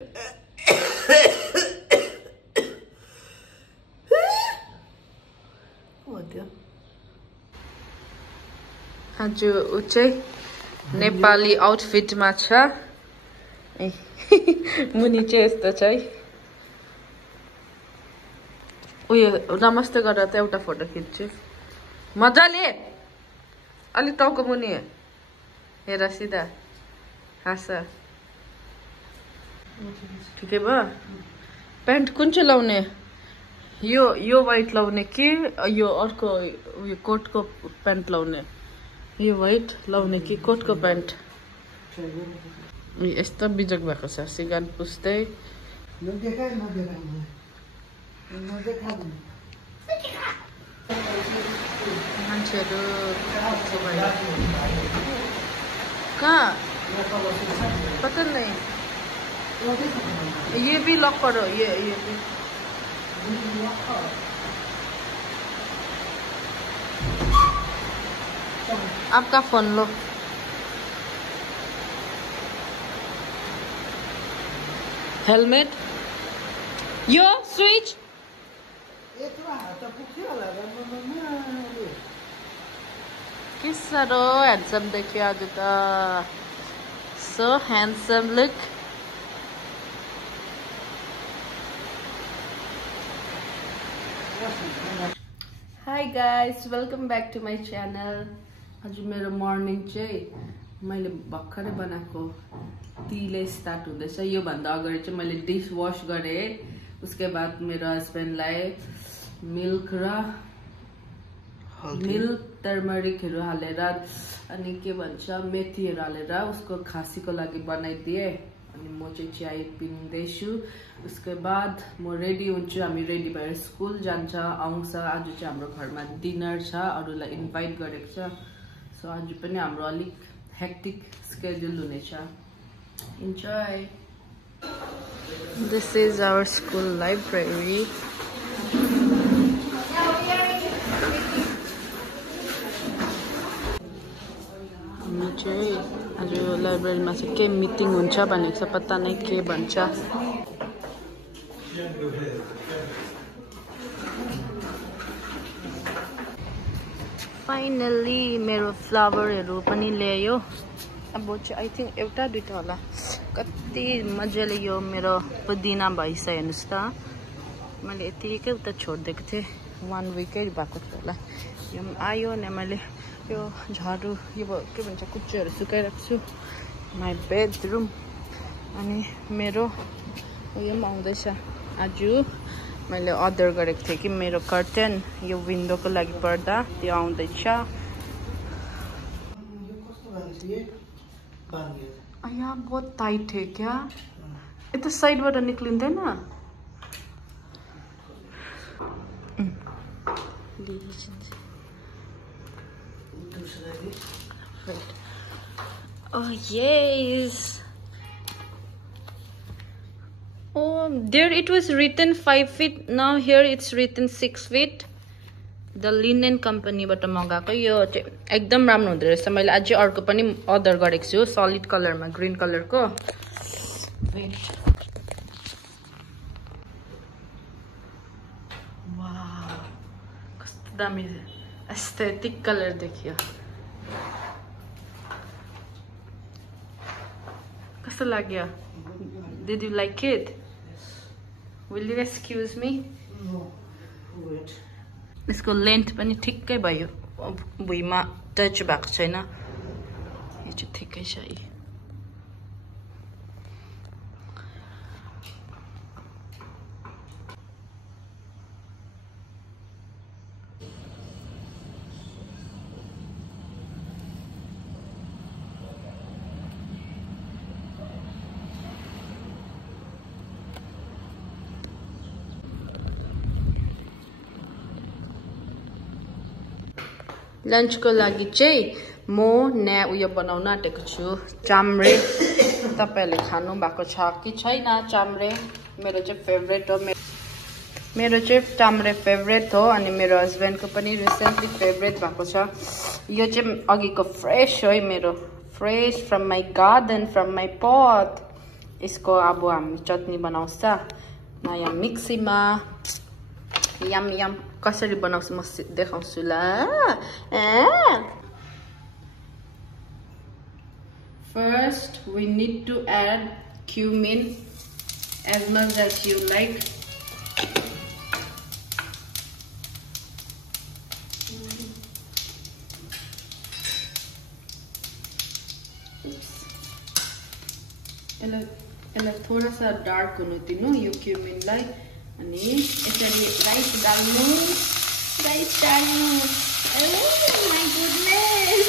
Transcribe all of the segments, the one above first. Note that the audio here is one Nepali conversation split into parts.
आज उ चाहिँ नेपाली आउटफिटमा छ मुनि चाहिँ यस्तो छ है उयो नमस्ते गरेर त एउटा फोटो खिच्छु मजाले अलि टाउको मुनि हेर सिधा हाँस ठिकै भयो प्यान्ट कुन चाहिँ लाउने यो व्हाइट लाउने कि यो अर्को उयो कोटको प्यान्ट लाउने यो व्हाइट लाउने कि कोटको प्यान्ट यस्तो बिजोग भएको छ सिगान पुस्दै मान्छेहरू कहाँ पता नहीं ये भी लॉक करो ये भी आपका फोन लो हेलमेट यो स्विच के साह्रो ह्यान्डसम देखियो आज त so handsome look high guys welcome back to my channel आज मेरो मर्निङ चाहिँ मैले भर्खरै बनाएको टीले स्टार्ट हुँदैछ यो भन्दा अगाडि चाहिँ मैले डिस वाश गरेँ उसके बाद मेरो हस्बेन्डलाई मिल्क टर्मरिकहरु हालेर अनि के भन्छ मेथीहरु हालेर उसको खासीको लागि बनाइदिए अनि म चाहिँ चाय पिउँदैछु उसके बाद म रेडी हुन्छु हामी रेडी भएर स्कुल जान्छ आउँछ आज चाहिँ हाम्रो घरमा डिनर छ अरूलाई इन्भाइट गरेको छ सो आज पनि हाम्रो अलिक हेक्टिक स्केड्युल हुनेछ enjoy this is our school library आज लाइब्रेरीमा चाहिँ के मिटिङ हुन्छ भनेको छ पत्ता नै के भन्छ फाइनली मेरो फ्लावरहरु पनि ल्यायो अब चाहिँ आई थिंक एउटा दुईटा होला कति मजाले यो मेरो पुदिना भइस हेर्नुस् त मैले यतिकै उता छोड्दिएको थिएँ 1 विकै भएको थियो होला यो आयो नि मैले यो झाडु यो के भन्छ कुच्चोहरु सुकाइराख्छु छु माई बेडरुम अनि मेरो यो आउँदैछ आज मैले अर्डर गरेको थिएँ कि मेरो कर्टेन यो विन्डोको लागि पर्दा त्यो आउँदैछ यहाँ बहुत टाइट है क्या यता साइडबाट निक्लिँदैन Oh yes. Oh, there it was written 5 feet. Now here it's written 6 feet. The linen company बाट मगाएको यो चाहिँ एकदम राम्रो हुँदै रहेछ मैले अझै अर्को पनि अर्डर गरेको छु सलिड कलरमा ग्रीन कलरको वाउ कस्तो दामी एस्थेटिक कलर देखियो कस्तो लाग्यो Did you like it? Will you excuse me? No. Wait. यसको लेन्थ पनि ठिक्कै भयो भुइँमा टच भएको छैन यो चाहिँ ठिकै छ है लंच को लागि चाहिँ म उयो बनाउन आँटेको छु चाम्रे तपाईहरुले खानु भएको छ कि छैन चाम्रे मेरो चाहिँ फेभरेट हो मेरो चाहिँ चाम्रे फेभरेट हो अनि मेरो हस्बेन्डको पनि रिसेन्टली फेभरेट भएको छ यो चाहिँ अघिको फ्रेश हो है मेरो fresh from my garden from my पट यसको अब हामी चटनी बनाउँछ नयाँ मिक्सीमा यम यम कसरी बनाउँछु म देखाउँछु ल First we need to add cumin as much as you like. यसलाई थोड़ा सा डार्क हुनु दिनु यो क्युमिनलाई अनि यसरी rice डाल्नु Oh my goodness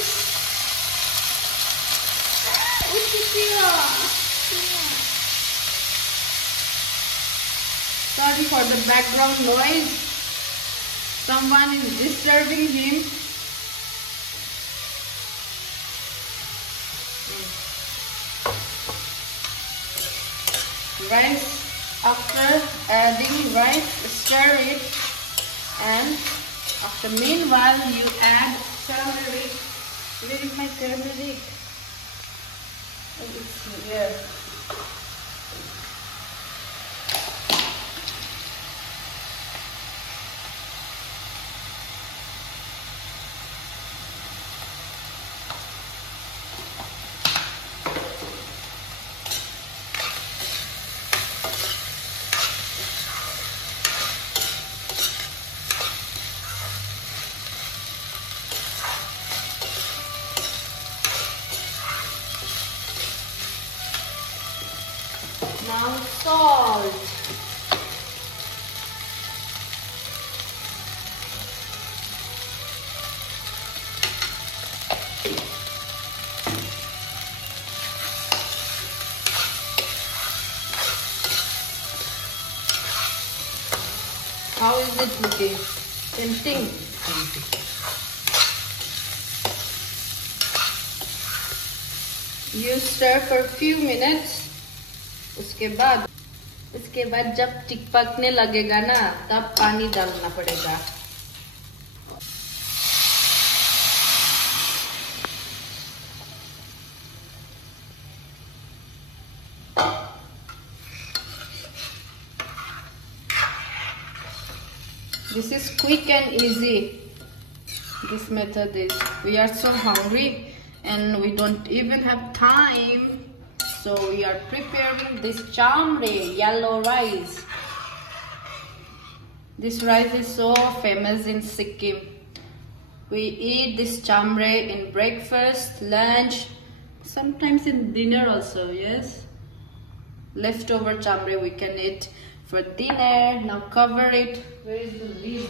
Sorry for the background noise. Someone is disturbing him. Rice, after adding rice, stir it, and after meanwhile you add turmeric. Where is my turmeric? Oh, it's here. Now salt. How is it looking? Tempting. You stir for a few minutes. उसके बाद जब टिक पकने लगेगा ना तब पानी डालना पड़ेगा This is quick and easy. This method is. We are so hungry and we don't even have time. So we are preparing this chamre, yellow rice. This rice is so famous in Sikkim. We eat this chamre in breakfast, lunch, sometimes in dinner also, yes. Leftover chamre we can eat for dinner. Now cover it. Where is the lid?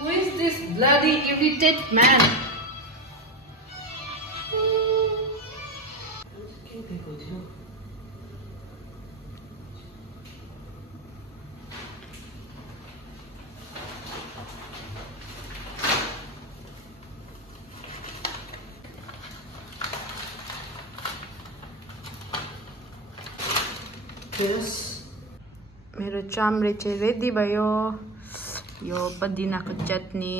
Who is this bloody irritated man? Yes. मेरो चाम्रे चाहिँ रेडी भयो यो पुदिनाको चटनी